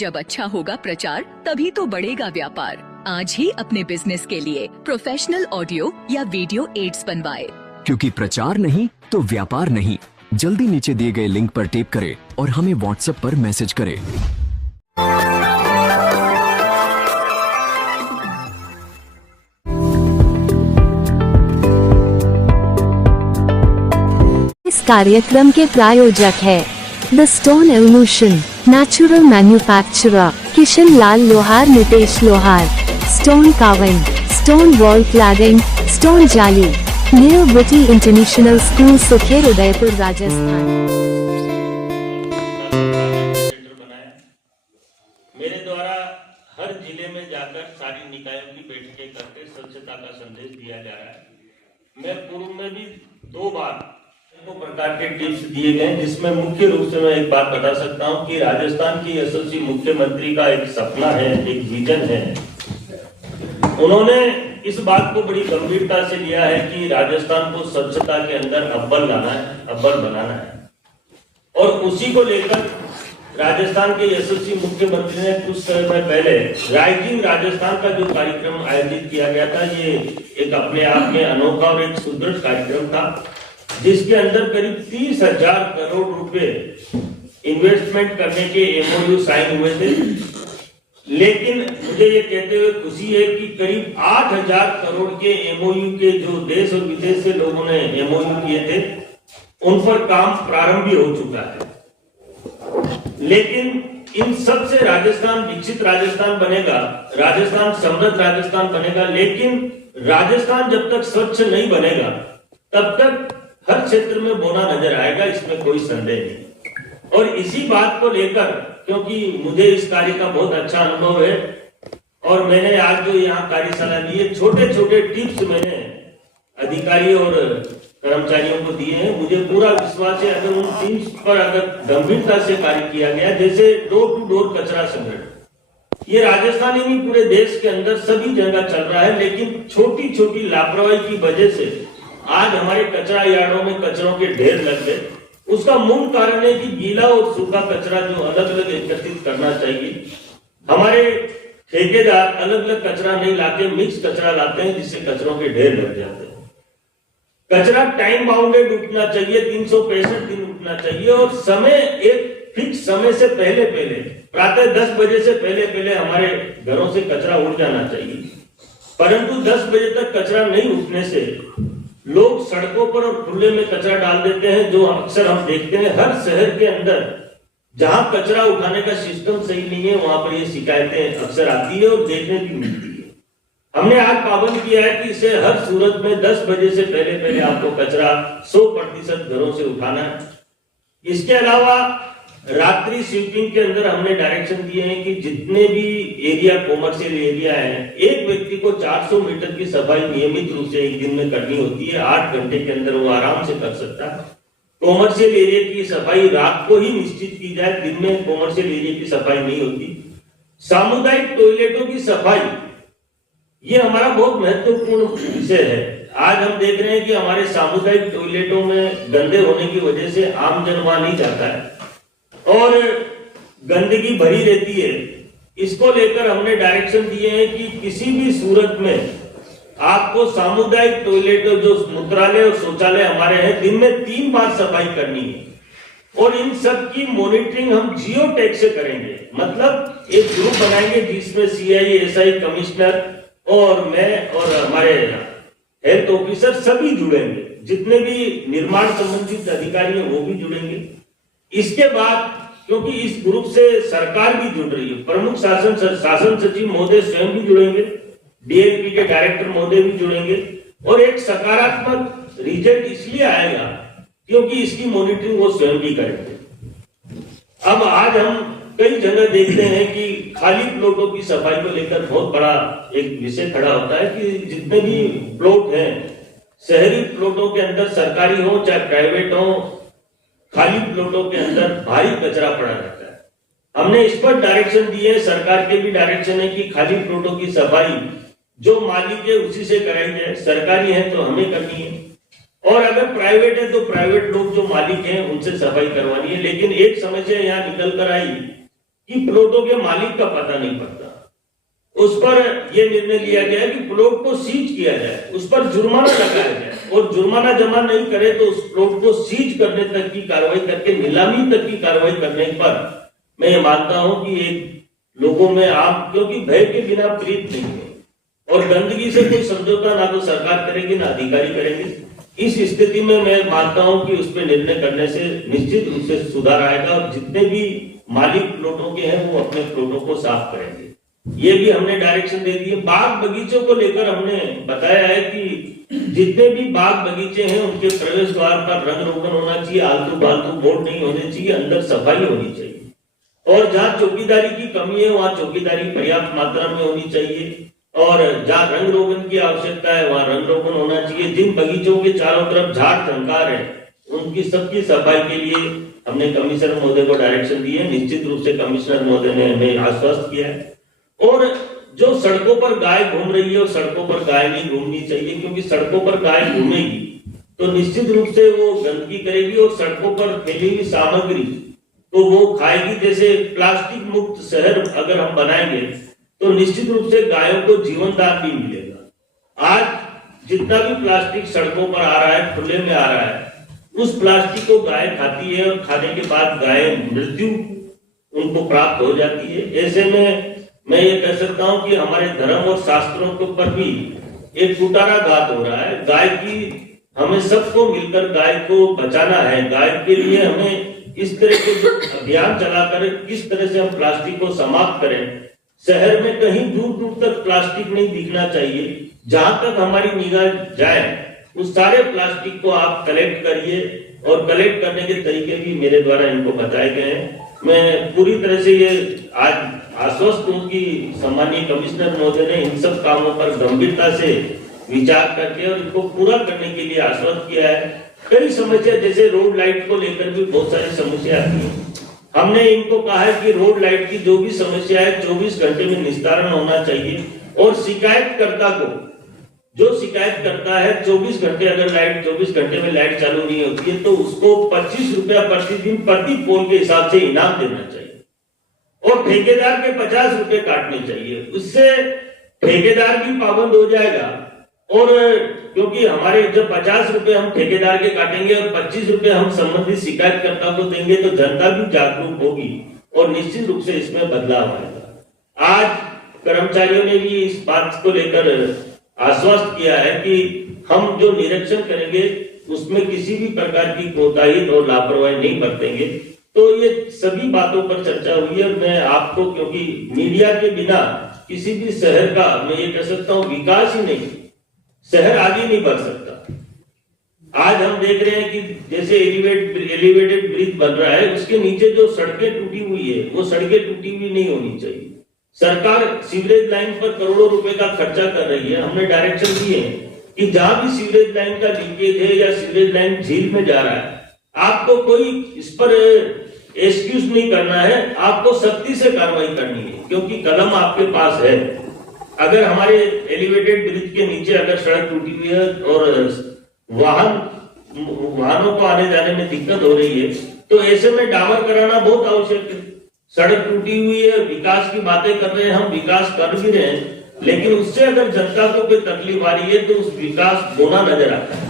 जब अच्छा होगा प्रचार तभी तो बढ़ेगा व्यापार। आज ही अपने बिजनेस के लिए प्रोफेशनल ऑडियो या वीडियो एड्स बनवाए, क्योंकि प्रचार नहीं तो व्यापार नहीं। जल्दी नीचे दिए गए लिंक पर टैप करें और हमें व्हाट्सएप पर मैसेज करें। इस कार्यक्रम के प्रायोजक है the stone evolution, natural manufacturer Kishan Lal Lohar, Nitesh Lohar, stone carving, stone wall cladding, stone jali, new Britty international school, Sukher, Udaipur, Rajasthan. मेरे द्वारा हर जिले में जाकर सारी निकायों की बैठकें करके स्वच्छता का संदेश दिया जा रहा है। मैं पूर्व में भी 2 बार प्रकार के टिप्स दिए गए, जिसमें मुख्य रूप से मैं एक बात बता सकता हूं कि राजस्थान की यशस्वी मुख्यमंत्री का एक सपना है, एक विजन है। उन्होंने इस बात को बड़ी गंभीरता से लिया है कि राजस्थान को स्वच्छता के अंदर अव्वल लाना है, अव्वल बनाना है। और उसी को लेकर राजस्थान के यशस्वी मुख्यमंत्री ने कुछ समय पहले राइजिंग राजस्थान का जो कार्यक्रम आयोजित किया गया था, ये एक अपने आप में अनोखा और एक सुदृढ़ कार्यक्रम था, जिसके अंदर करीब 30,000 करोड़ रुपए इन्वेस्टमेंट करने के एमओयू साइन हुए थे। लेकिन मुझे ये कहते हुए खुशी है कि करीब 8,000 करोड़ के एमओयू के जो देश और विदेश से लोगों ने एमओयू किए थे, उन पर काम प्रारंभ भी हो चुका है। लेकिन इन सब से राजस्थान विकसित राजस्थान बनेगा, राजस्थान समृद्ध राजस्थान बनेगा। लेकिन राजस्थान जब तक स्वच्छ नहीं बनेगा तब तक हर क्षेत्र में बोना नजर आएगा, इसमें कोई संदेह नहीं। और इसी बात को लेकर, क्योंकि मुझे इस कार्य का बहुत अच्छा अनुभव है और मैंने आज जो यहाँ कार्यशाला ली है, छोटे छोटे टिप्स मैंने अधिकारियों और कर्मचारियों को दिए हैं। मुझे पूरा विश्वास है अगर उन टिप्स पर अगर गंभीरता से कार्य किया गया, जैसे डोर टू डोर कचरा संग्रहण, ये राजस्थान ही नहीं पूरे देश के अंदर सभी जगह चल रहा है। लेकिन छोटी छोटी लापरवाही की वजह से आज हमारे कचरा यार्डों में कचरों के ढेर लग गए। उसका मूल कारण है कि गीला और सूखा कचरा जो अलग अलग एकत्रित करना चाहिए, हमारे ठेकेदार अलग अलग कचरा नहीं लाके मिक्स कचरा लाते हैं, जिससे कचरों के ढेर लग जाते हैं। कचरा टाइम बाउंडेड उठना चाहिए, 365 दिन उठना चाहिए और समय एक फिक्स समय से पहले प्रातः 10 बजे से पहले हमारे घरों से कचरा उठ जाना चाहिए। परंतु 10 बजे तक कचरा नहीं उठने से लोग सड़कों पर और खुले में कचरा डाल देते हैं, जो अक्सर हम देखते हैं। हर शहर के अंदर जहां कचरा उठाने का सिस्टम सही नहीं है, वहां पर ये शिकायतें अक्सर आती है और देखने की मिलती है। हमने आज पाबंद किया है कि इसे हर सूरत में 10 बजे से पहले आपको कचरा 100% घरों से उठाना है। इसके अलावा रात्रि स्वीपिंग के अंदर हमने डायरेक्शन दिए हैं कि जितने भी एरिया कॉमर्शियल एरिया है, एक व्यक्ति को 400 मीटर की सफाई नियमित रूप से एक दिन में करनी होती है। 8 घंटे के अंदर वो आराम से कर सकता है। कॉमर्शियल एरिया की सफाई रात को ही निश्चित की जाए, दिन में कॉमर्शियल एरिया की सफाई नहीं होती। सामुदायिक टॉयलेटों की सफाई, ये हमारा बहुत महत्वपूर्ण विषय है। आज हम देख रहे हैं कि हमारे सामुदायिक टॉयलेटों में गंदे होने की वजह से आम जन वहां नहीं जाता है और गंदगी भरी रहती है। इसको लेकर हमने डायरेक्शन दिए हैं कि किसी भी सूरत में आपको सामुदायिक टॉयलेट जो मूत्रालय और शौचालय हमारे हैं, दिन में 3 बार सफाई करनी है। और इन सब की मॉनिटरिंग हम जियो टैग से करेंगे। मतलब एक ग्रुप बनाएंगे जिसमें सीआई, एसआई, कमिश्नर और मैं और हमारे हेल्थ ऑफिसर सभी जुड़ेंगे। जितने भी निर्माण संबंधित अधिकारी हैं वो भी जुड़ेंगे। इसके बाद क्योंकि इस ग्रुप से सरकार भी जुड़ रही है, प्रमुख शासन सचिव महोदय स्वयं भी जुड़ेंगे, डीएलपी के डायरेक्टर महोदय भी जुड़ेंगे और एक सकारात्मक रिजल्ट इसलिए आएगा क्योंकि इसकी मॉनिटरिंग वो स्वयं भी करेंगे। अब आज हम कई जगह देखते हैं कि खाली प्लॉटों की सफाई को लेकर बहुत बड़ा एक विषय खड़ा होता है कि जितने भी प्लॉट हैं, शहरी प्लॉटों के अंदर सरकारी हो चाहे प्राइवेट हो, खाली प्लॉटों के अंदर भारी कचरा पड़ा रहता है। हमने इस पर डायरेक्शन दिए, सरकार के भी डायरेक्शन है कि खाली प्लॉटों की सफाई जो मालिक है उसी से कराई जाए। सरकारी है तो हमें करनी है और अगर प्राइवेट है तो प्राइवेट लोग जो मालिक हैं उनसे सफाई करवानी है। लेकिन एक समस्या यहाँ निकल कर आई कि प्लॉटों के मालिक का पता नहीं पड़ता। उस पर यह निर्णय लिया गया कि प्लॉट को सीज किया जाए, उस पर जुर्माना लगाया जाए, और जुर्माना जमा नहीं करे तो उस प्लॉट को सीज करने तक की कार्रवाई करके नीलामी तक की कार्रवाई करने पर मैं ये मानता हूं कि एक लोगों में आप, क्योंकि भय के बिना प्रीत नहीं है, और गंदगी से कोई समझौता ना तो सरकार करेगी ना अधिकारी करेंगे। इस स्थिति में मैं मानता हूं कि उस पर निर्णय करने से निश्चित रूप से सुधार आएगा, और जितने भी मालिक प्लॉटों के हैं वो अपने प्लॉटों को साफ करेंगे। ये भी हमने डायरेक्शन दे दी है। बाग बगीचों को लेकर हमने बताया है कि जितने भी बाग बगीचे हैं उनके प्रवेश द्वार पर रंग रोगन होना चाहिए, आलतू फालतू बोर्ड नहीं होने चाहिए, अंदर सफाई होनी चाहिए, और जहाँ चौकीदारी की कमी है वहाँ चौकीदारी पर्याप्त मात्रा में होनी चाहिए, और जहाँ रंग रोगन की आवश्यकता है वहाँ रंग रोगन होना चाहिए। जिन बगीचों के चारों तरफ झाड़ झंकार है उनकी सबकी सफाई के लिए हमने कमिश्नर महोदय को डायरेक्शन दी है। निश्चित रूप से कमिश्नर महोदय ने हमें आश्वस्त किया है। और जो सड़कों पर गाय घूम रही है, और सड़कों पर गाय नहीं घूमनी चाहिए, क्योंकि सड़कों पर गाय घूमेगी तो निश्चित रूप से वो गंदगी करेगी, और सड़कों पर फैली हुई सामग्री तो वो खाएगी। जैसे प्लास्टिक मुक्त शहर अगर हम बनाएंगे तो निश्चित रूप से गायों को जीवनदान भी मिलेगा। आज जितना भी प्लास्टिक सड़कों पर आ रहा है, खुले में आ रहा है, उस प्लास्टिक को गाय खाती है, और खाने के बाद गाय मृत्यु उनको प्राप्त हो जाती है। ऐसे में मैं ये कह सकता हूं कि हमारे धर्म और शास्त्रों के ऊपर भी एक कुटाराघात हो रहा है। गाय की हमें सबको मिलकर गाय को बचाना है। गाय के लिए हमें इस तरह के जो अभियान चलाकर किस तरह से हम प्लास्टिक को समाप्त करें। शहर में कहीं दूर दूर तक प्लास्टिक नहीं दिखना चाहिए। जहां तक हमारी निगाह जाए उस सारे प्लास्टिक को आप कलेक्ट करिए, और कलेक्ट करने के तरीके भी मेरे द्वारा इनको बताए गए हैं। मैं पूरी तरह से ये आज आश्वस्त हूं कि सम्मानीय कमिश्नर महोदय ने इन सब कामों पर गंभीरता से विचार करके और इनको पूरा करने के लिए आश्वस्त किया है। कई समस्या, जैसे रोड लाइट को लेकर भी बहुत सारी समस्या आती है। हमने इनको कहा है कि रोड लाइट की जो भी समस्या है 24 घंटे में निस्तारण होना चाहिए, और शिकायतकर्ता को, जो शिकायत करता है 24 घंटे, अगर लाइट 24 घंटे में लाइट चालू नहीं होती है तो उसको 25 रुपया प्रतिदिन प्रति पोल के हिसाब से इनाम देना चाहिए, और ठेकेदार के 50 रुपए काटने चाहिए। उससे ठेकेदार भी पाबंद हो जाएगा, और क्योंकि हमारे जब 50 रुपए हम ठेकेदार के काटेंगे और 25 रुपए हम संबंधित शिकायतकर्ता को देंगे तो जनता भी जागरूक होगी, और निश्चित रूप से इसमें बदलाव आएगा। आज कर्मचारियों ने भी इस बात को लेकर आश्वस्त किया है कि हम जो निरीक्षण करेंगे उसमें किसी भी प्रकार की कोताही और लापरवाही नहीं बरतेंगे। तो ये सभी बातों पर चर्चा हुई है। मैं आपको, क्योंकि मीडिया के बिना किसी भी शहर का, मैं ये कह सकता हूँ, विकास ही नहीं, शहर आगे नहीं बढ़ सकता। आज हम देख रहे हैं कि जैसे एलिवेटेड ब्रिज बन रहा है, उसके नीचे जो सड़कें टूटी हुई है वो सड़कें टूटी हुई नहीं होनी चाहिए। सरकार सीवरेज लाइन पर करोड़ों रुपए का खर्चा कर रही है। हमने डायरेक्शन दिए कि जहां भी सीवरेज लाइन का लीकेज है या सीवरेज लाइन झील में जा रहा है, आपको कोई इस पर एक्सक्यूज नहीं करना है, आपको सख्ती से कार्रवाई करनी है, क्योंकि कलम आपके पास है। अगर हमारे एलिवेटेड ब्रिज के नीचे अगर सड़क टूटी हुई है और वाहनों को आने जाने में दिक्कत हो रही है, तो ऐसे में डामर कराना बहुत आवश्यक है। सड़क टूटी हुई है, विकास की बातें कर रहे हैं, हम विकास कर भी रहे हैं, लेकिन उससे अगर जनता को कोई तकलीफ आ रही है तो उस विकास होना नजर आता है।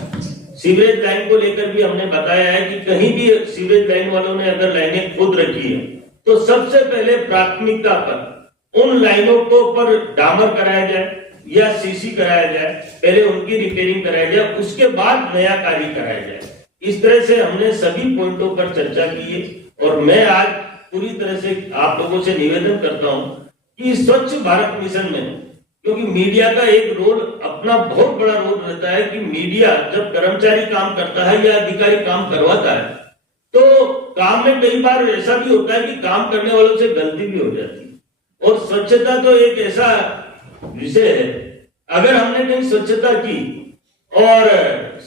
सीवरेज लाइन को लेकर भी हमने बताया है कि कहीं भी सीवरेज लाइन वालों ने अगर लाइनें खोद रखी है तो सबसे पहले प्राथमिकता पर उन लाइनों को पर डामर कराया जाए या सीसी कराया जाए, पहले उनकी रिपेयरिंग कराया जाए, उसके बाद नया कार्य कराया जाए। इस तरह से हमने सभी पॉइंटों पर चर्चा की है, और मैं आज पूरी तरह से आप लोगों से निवेदन करता हूं कि स्वच्छ भारत मिशन में, क्योंकि मीडिया का एक रोल, अपना बहुत बड़ा रोल रहता है कि मीडिया जब कर्मचारी काम करता है या अधिकारी काम करवाता है तो काम में कई बार ऐसा भी होता है कि काम करने वालों से गलती भी हो जाती है। और स्वच्छता तो एक ऐसा विषय है, अगर हमने कहीं स्वच्छता की और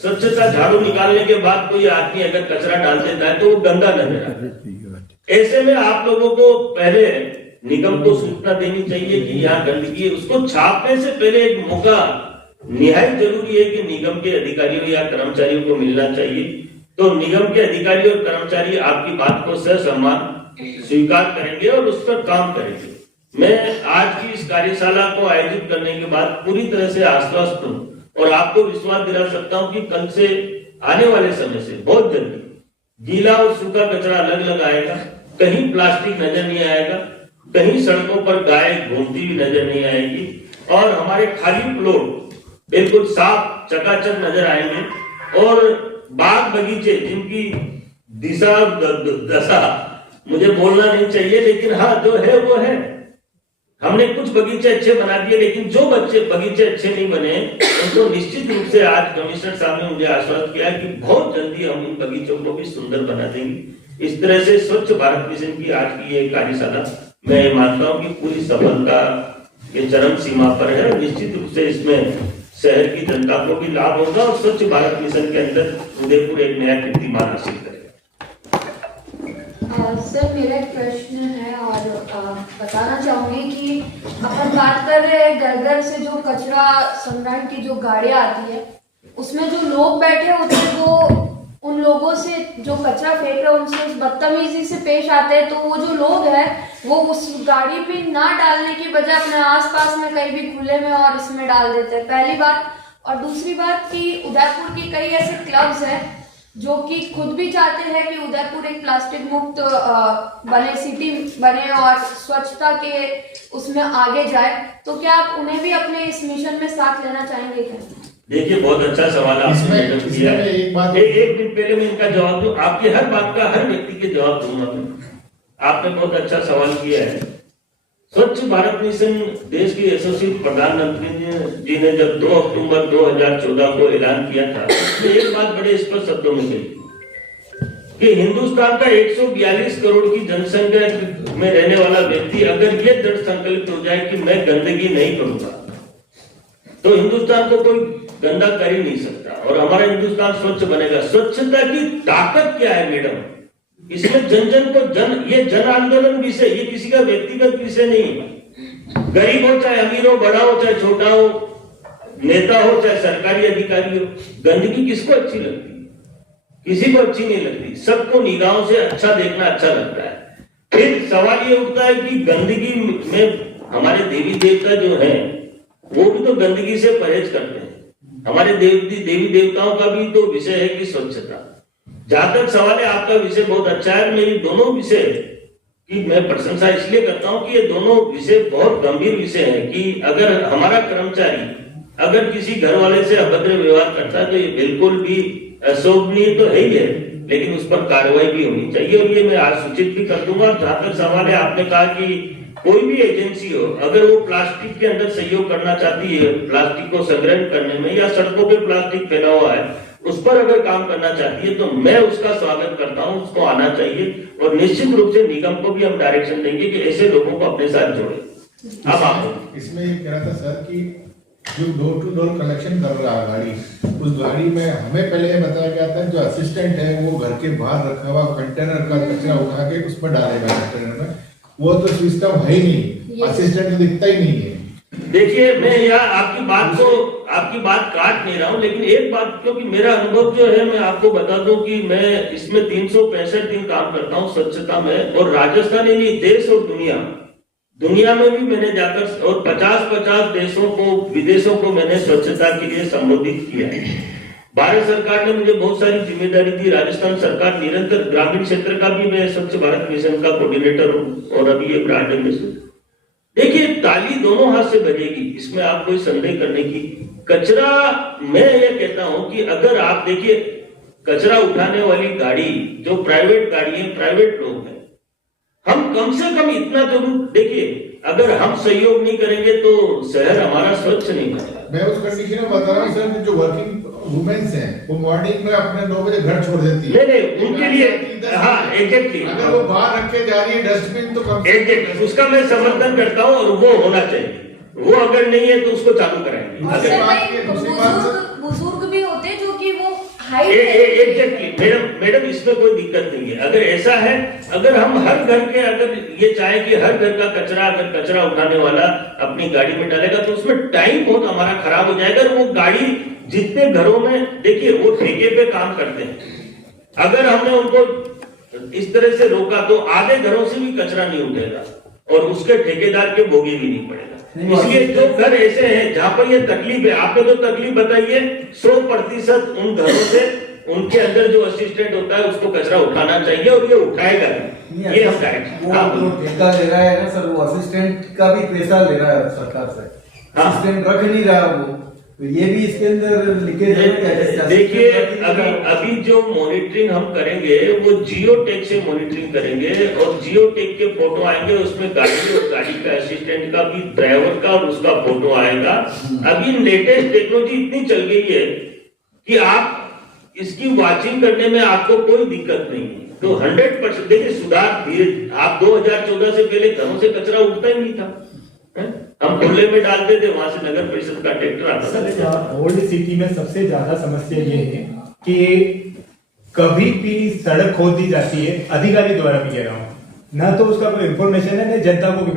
स्वच्छता झाड़ू निकालने के बाद कोई आदमी अगर कचरा डाल देता है तो वो गंदा नजर आता है। ऐसे में आप लोगों को पहले निगम को सूचना देनी चाहिए कि यहाँ गंदगी है। उसको छापने से पहले एक मौका निहायत जरूरी है कि निगम के अधिकारियों या कर्मचारियों को मिलना चाहिए। तो निगम के अधिकारी और कर्मचारी आपकी बात को सहसम्मान स्वीकार करेंगे और उस पर काम करेंगे। मैं आज की इस कार्यशाला को आयोजित करने के बाद पूरी तरह से आश्वस्त हूँ और आपको विश्वास दिला सकता हूँ कि कल से आने वाले समय से बहुत जल्दी गीला और सूखा कचरा अलग अलग आएगा, कहीं प्लास्टिक नजर नहीं आएगा, कहीं सड़कों पर गाय घूमती हुई नजर नहीं आएगी और हमारे खाली प्लॉट बिल्कुल साफ चकाचक नजर आएंगे और बाग बगीचे जिनकी दिशा दशा मुझे बोलना नहीं चाहिए, लेकिन हाँ जो है वो है। हमने कुछ बगीचे अच्छे बना दिए, लेकिन जो बगीचे अच्छे नहीं बने उनको निश्चित रूप से आज कमिश्नर साहब ने मुझे आश्वस्त किया कि बहुत जल्दी हम इन बगीचों को भी सुंदर बना देंगे। इस तरह से स्वच्छ भारत मिशन की आज की ये कार्यशाला मैं मानता हूँ कि पूरी सफलता के चरम सीमा पर है। निश्चित रूप से इसमें शहर की जनता को भी लाभ होगा और स्वच्छ भारत मिशन के अंदर उदयपुर एक नया कीर्तिमान हासिल करेगा। सर मेरा एक प्रश्न है और बताना चाहूंगी कि अपन बात कर रहे हैं घर घर से जो कचरा संग्रहण की जो गाड़ियां आती है उसमें जो लोग बैठे होते हैं वो उन लोगों से जो कचरा फेंक रहे हैं उनसे बदतमीजी से पेश आते हैं, तो वो जो लोग हैं वो उस गाड़ी पे ना डालने की बजाय अपने आसपास में कहीं भी खुले में और इसमें डाल देते हैं, पहली बात। और दूसरी बात कि उदयपुर की कई ऐसे क्लब्स हैं जो कि खुद भी चाहते हैं कि उदयपुर एक प्लास्टिक मुक्त बने, सिटी बने और स्वच्छता के उसमें आगे जाए, तो क्या आप उन्हें भी अपने इस मिशन में साथ लेना चाहेंगे क्या? देखिए बहुत अच्छा सवाल आपने किया है। एक दिन पहले मैं इनका जवाब दूं, आपकी हर बात का हर व्यक्ति के जवाब दूंगा मैं। आपने बहुत अच्छा सवाल किया है। स्वच्छ भारत मिशन देश के यशस्वी प्रधानमंत्री जी ने जब 2 अक्टूबर 2014 को ऐलान किया था तो एक बात बड़े स्पष्ट शब्दों में कही कि हिंदुस्तान का 142 करोड़ की जनसंख्या में रहने वाला व्यक्ति अगर ये दृढ़ संकल्पित हो जाए कि मैं गंदगी नहीं करूंगा तो हिंदुस्तान को कोई गंदा कर ही नहीं सकता और हमारा हिंदुस्तान स्वच्छ बनेगा। स्वच्छता की ताकत क्या है मैडम? इसमें जन जन को ये जन आंदोलन विषय, ये किसी का व्यक्तिगत विषय नहीं। गरीब हो चाहे अमीर हो, बड़ा हो चाहे छोटा हो, नेता हो चाहे सरकारी अधिकारी हो, गंदगी किसको अच्छी लगती है? किसी को अच्छी नहीं लगती। सबको निगाहों से अच्छा देखना अच्छा लगता है। फिर सवाल ये उठता है कि गंदगी में हमारे देवी देवता जो हैं वो भी तो गंदगी से परहेज करते हैं। हमारे देवी देवताओं का भी तो विषय है कि स्वच्छता। जहां तक सवाल है आपका विषय बहुत अच्छा है। मेरी दोनों विषय की मैं प्रशंसा इसलिए करता हूं कि ये दोनों विषय बहुत गंभीर विषय है कि अगर हमारा कर्मचारी अगर किसी घर वाले से अभद्र व्यवहार करता है तो ये बिल्कुल भी अशोभनीय तो है ही है, लेकिन उस पर कार्रवाई भी होनी चाहिए और ये मैं आज सूचित भी कर दूंगा। जहां तक सवाल है आपने कहा कि कोई भी एजेंसी हो अगर वो प्लास्टिक के अंदर सहयोग करना चाहती है, प्लास्टिक को संग्रहण करने में या सड़कों पे प्लास्टिक फैला हुआ है उस पर अगर काम करना चाहती है तो मैं उसका स्वागत करता हूं, उसको आना चाहिए और निश्चित रूप से निगम को भी हम डायरेक्शन देंगे कि ऐसे लोगों को अपने साथ जोड़े। अब आप इसमें ये कह रहा था सर कि जो डोर टू डोर कलेक्शन कर रहा है गाड़ी, उस गाड़ी में हमें पहले ये बताया गया था जो असिस्टेंट है वो घर के बाहर रखा हुआ कंटेनर का कचरा उठा के उस पर डालेगा कंटेनर में, वो तो सिस्टम है ही नहीं, असिस्टेंट तो दिखता ही नहीं है। देखिए मैं यहाँ आपकी बात काट नहीं रहा हूँ, लेकिन एक बात क्योंकि मेरा अनुभव जो है मैं आपको बता दूं कि मैं इसमें 365 दिन काम करता हूँ स्वच्छता में और राजस्थान ही नहीं देश और दुनिया में भी मैंने जाकर और 50 देशों को विदेशों को मैंने स्वच्छता के लिए संबोधित किया है। भारत सरकार ने मुझे बहुत सारी जिम्मेदारी दी। राजस्थान सरकार निरंतर ग्रामीण क्षेत्र का भी मैं स्वच्छ भारत मिशन का कोऑर्डिनेटर हूँ और अभी ये ब्रांड एम्बेसडर। देखिए ताली दोनों हाथ से बजेगी, इसमें आप कोई संदेह करने की। कचरा मैं ये कहता हूं कि अगर आप देखिए कचरा उठाने वाली गाड़ी जो प्राइवेट गाड़ी है, प्राइवेट लोग हैं, हम कम से कम इतना जरूर देखिए अगर हम सहयोग नहीं करेंगे तो शहर हमारा स्वच्छ नहीं बनेगा। मैं उस कंडीशन में बता रहा हूँ सर जो वर्किंग वुमेन्स हैं वो मॉर्निंग में अपने 9 बजे घर छोड़ देती है। नहीं उनके लिए हाँ एग्जैक्टली अगर वो बाहर रख के जा रही है डस्टबिन तो कम एग्जैक्टली उसका मैं समर्थन करता हूँ और वो होना चाहिए। वो अगर नहीं है तो उसको चालू कराएंगे। बुजुर्ग भी होते हैं जो कि वो हाइट एग्जैक्टली मैडम इसमें कोई दिक्कत नहीं है। अगर ऐसा है अगर हम हर घर के अगर ये चाहे कि हर घर का कचरा अगर कचरा उठाने वाला अपनी गाड़ी में डालेगा तो उसमें टाइम बहुत हमारा खराब हो जाएगा। वो गाड़ी जितने घरों में देखिए वो ठेके पे काम करते हैं, अगर हमने उनको इस तरह से रोका तो आधे घरों से भी कचरा नहीं उठेगा और उसके ठेकेदार के भोगे भी नहीं पड़ेगा। इसलिए जो घर ऐसे हैं जहां पर ये तकलीफ है, आपने तो तकलीफ बताइए, 100% उन घरों से उनके अंदर जो असिस्टेंट होता है उसको कचरा उठाना चाहिए और ये उठाएगा ये हम वो ठेका ले रहा है ना सर, वो असिस्टेंट का भी पैसा ले रहा है सरकार से, असिस्टेंट रख नहीं रहा वो, तो ये भी इसके अंदर लीकेज है। देखिए अभी जो मॉनिटरिंग हम करेंगे वो जियो टैग से मॉनिटरिंग करेंगे और जियो टैग के फोटो आएंगे, उसमें गाड़ी और गाड़ी का असिस्टेंट का भी, ड्राइवर का और उसका फोटो आएगा। अभी लेटेस्ट टेक्नोलॉजी इतनी चल गई है कि आप इसकी वॉचिंग करने में आपको कोई दिक्कत नहीं है। तो 100% देखिए सुधार धीरे, आप 2014 से पहले घरों से कचरा उठता ही नहीं था, हम खुले में डालते थे, वहां से नगर परिषद का ट्रैक्टर आता था। ओल्ड सिटी में सबसे ज्यादा समस्या ये है कि कभी भी सड़क खोद दी जाती है, अधिकारी द्वारा भी कह रहा हूँ, ना तो उसका कोई इन्फॉर्मेशन है, ना जनता को भी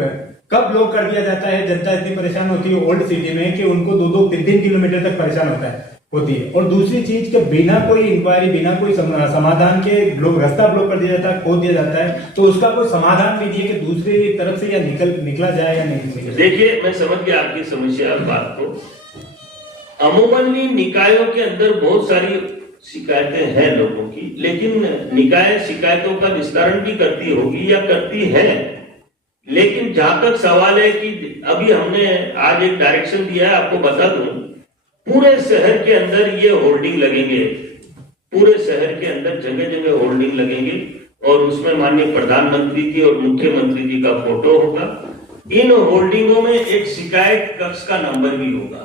कब ब्लॉक कर दिया जाता है। जनता इतनी परेशान होती है ओल्ड सिटी में कि उनको 2-2, 3-3 किलोमीटर तक परेशान होती है। और दूसरी चीज के बिना कोई इंक्वायरी, बिना कोई समाधान के रास्ता ब्लॉक कर दिया जाता है, खोद दिया जाता है, तो उसका कोई समाधान भी नहीं है कि दूसरी तरफ से या निकला जाए या नहीं। देखिए मैं समझ गया आपकी समस्या बात को। अमूमन निकायों के अंदर बहुत सारी शिकायतें हैं लोगों की, लेकिन निकाय शिकायतों का निस्तारण भी करती होगी या करती है। लेकिन जहां तक सवाल है कि अभी हमने आज एक डायरेक्शन दिया है, आपको बता दूं, पूरे शहर के अंदर ये होर्डिंग लगेंगे, पूरे शहर के अंदर जगह जगह होर्डिंग लगेंगे और उसमें माननीय प्रधानमंत्री जी और मुख्यमंत्री जी का फोटो होगा। इन होर्डिंगों में एक शिकायत कक्ष का नंबर भी होगा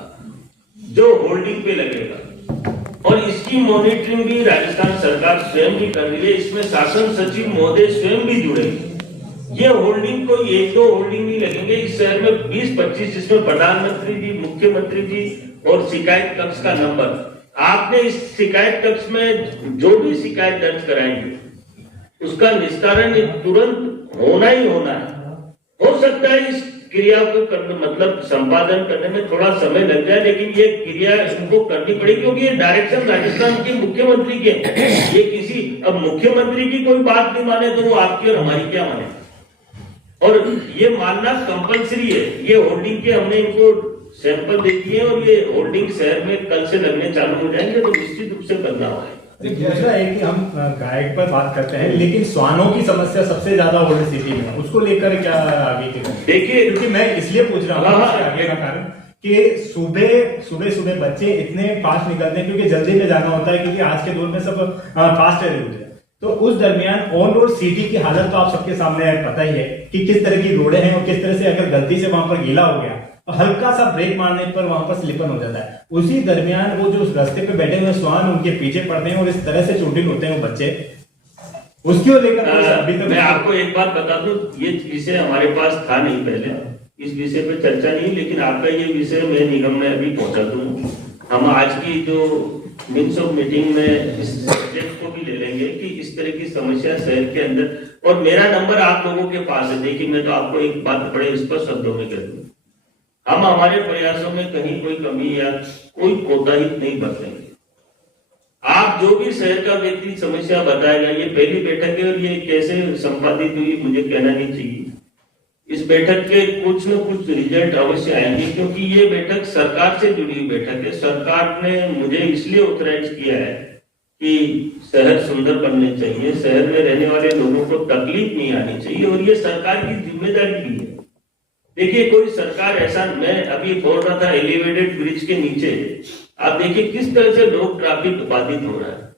जो होर्डिंग पे लगेगा और इसकी मॉनिटरिंग भी राजस्थान सरकार स्वयं भी कर रही है। इसमें शासन सचिव महोदय स्वयं भी जुड़ेंगे। ये होर्डिंग कोई 1-2 होर्डिंग नहीं लगेंगे, इस शहर में 20-25, जिसमें प्रधानमंत्री जी, मुख्यमंत्री जी और शिकायत कक्ष का नंबर। आपने इस शिकायत कक्ष में जो भी शिकायत दर्ज कराएंगे उसका निस्तारण तुरंत होना ही होना है। हो सकता है इस क्रिया को करने, मतलब संपादन करने में थोड़ा समय लग जाए, लेकिन ये क्रिया इनको करनी पड़ेगी क्योंकि ये डायरेक्शन राजस्थान के मुख्यमंत्री के, ये किसी, अब मुख्यमंत्री की कोई बात नहीं माने तो वो आपकी और हमारी क्या माने, और ये मानना कंपलसरी है। ये होर्डिंग के हमने इनको सैंपल दे दिए और ये होर्डिंग शहर में कल से लगने चालू हो जाएंगे, तो निश्चित रूप से बदलाव है। दूसरा है कि हम गायक पर बात करते हैं, लेकिन श्वानों की समस्या सबसे ज्यादा ओल्ड सिटी में, उसको लेकर क्या आगे के देखिए, क्योंकि मैं इसलिए पूछ रहा हूँ आगे का कारण कि सुबह बच्चे इतने फास्ट निकलते हैं क्योंकि जल्दी में जाना होता है, क्योंकि आज के दौर में सब फास्ट है। तो उस दरमियान ऑन रोड सिटी की हालत तो आप सबके सामने है, पता ही है कि किस तरह की रोडें हैं और किस तरह से अगर गलती से वहां पर गीला हो गया तो हल्का सा ब्रेक मारने पर वहां पर स्लिपन हो जाता है। उसी दरमियान वो जो रास्ते पे बैठे हुए श्वान उनके पीछे पड़ते हैं और इस तरह से चोटिल होते हैं वो बच्चे, उसको लेकर अभी तक मैं आपको एक बात बता दूं, ये विषय हमारे पास था नहीं पहले, इस विषय पे चर्चा नहीं, लेकिन आपका ये विषय मैं निगम में अभी पहुंचा दूं। हम आज की जो मिनट्स ऑफ मीटिंग में इस सब्जेक्ट को भी ले लेंगे कि इस तरह की समस्या शहर के अंदर, और मेरा नंबर आप लोगों के पास है। देखिए मैं तो आपको एक बात बड़े स्पष्ट शब्दों में कह दूं, हम हमारे प्रयासों में कहीं कोई कमी या कोई कोताही नहीं बरतेंगे। आप जो भी शहर का व्यक्ति समस्या बताएगा, ये पहली बैठक है और ये कैसे संपादित हुई मुझे कहना नहीं चाहिए। इस बैठक के कुछ न कुछ रिजल्ट अवश्य आएंगे, क्योंकि ये बैठक सरकार से जुड़ी हुई बैठक है। सरकार ने मुझे इसलिए ऑथराइज किया है कि शहर सुंदर बनने चाहिए, शहर में रहने वाले लोगों को तकलीफ नहीं आनी चाहिए, और ये सरकार की जिम्मेदारी भी है। देखिए कोई सरकार ऐसा, मैं अभी बोल रहा था एलिवेटेड ब्रिज के नीचे, आप देखिए किस तरह से लोग ट्रैफिक बाधित हो रहा है।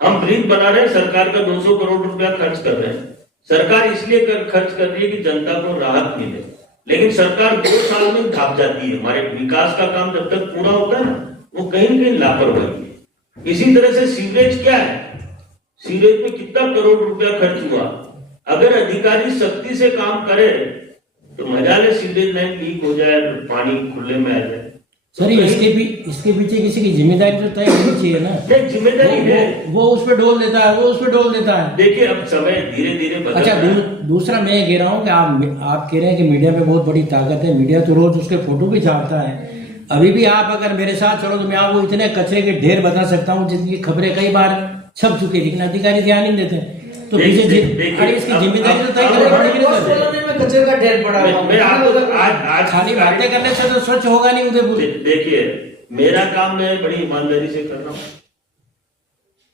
हम ब्रिज बना रहे हैं, सरकार का 200 करोड़ रुपया खर्च कर रहे हैं। सरकार इसलिए खर्च कर रही है कि जनता को राहत मिले, लेकिन सरकार 2 साल में ढाप जाती है। हमारे विकास का काम जब तक पूरा होता है ना, वो कहीं न कहीं लापरवाही है। इसी तरह से सीवरेज क्या है, सीवरेज में कितना करोड़ रुपया खर्च हुआ। अगर अधिकारी सख्ती से काम करे तो मजा ले, सीवरेज लाइन लीक हो जाए, पानी खुले में आ जाए। सर इसके पीछे किसी की जिम्मेदारी तो तय होनी चाहिए ना। नहीं, जिम्मेदारी है, वो उस पर डोल देता है, वो उस पर डोल देता है। देखिए अब समय धीरे धीरे बदल अच्छा, रहा है। दूसरा मैं कह रहा हूँ कि आप कह रहे हैं कि मीडिया पे बहुत बड़ी ताकत है, मीडिया तो रोज उसके फोटो भी छापता है। अभी भी आप अगर मेरे साथ चलो तो मैं आपको इतने कचरे के ढेर बता सकता हूँ जिनकी खबरें कई बार छप चुकी है, लेकिन अधिकारी ध्यान नहीं देते। तो पीछे देखिए, अरे इसकी अब- जिम्मेदारी तो तय अब- करेगा बड़ी नहीं पोस्ट करेगा। कॉलोनी में कचरे का ढेर पड़ा हुआ मैं आपको आज खाली बातें करने से तो स्वच्छ होगा नहीं उदयपुर। देखिए, मेरा काम मैं बड़ी ईमानदारी से कर रहा हूँ,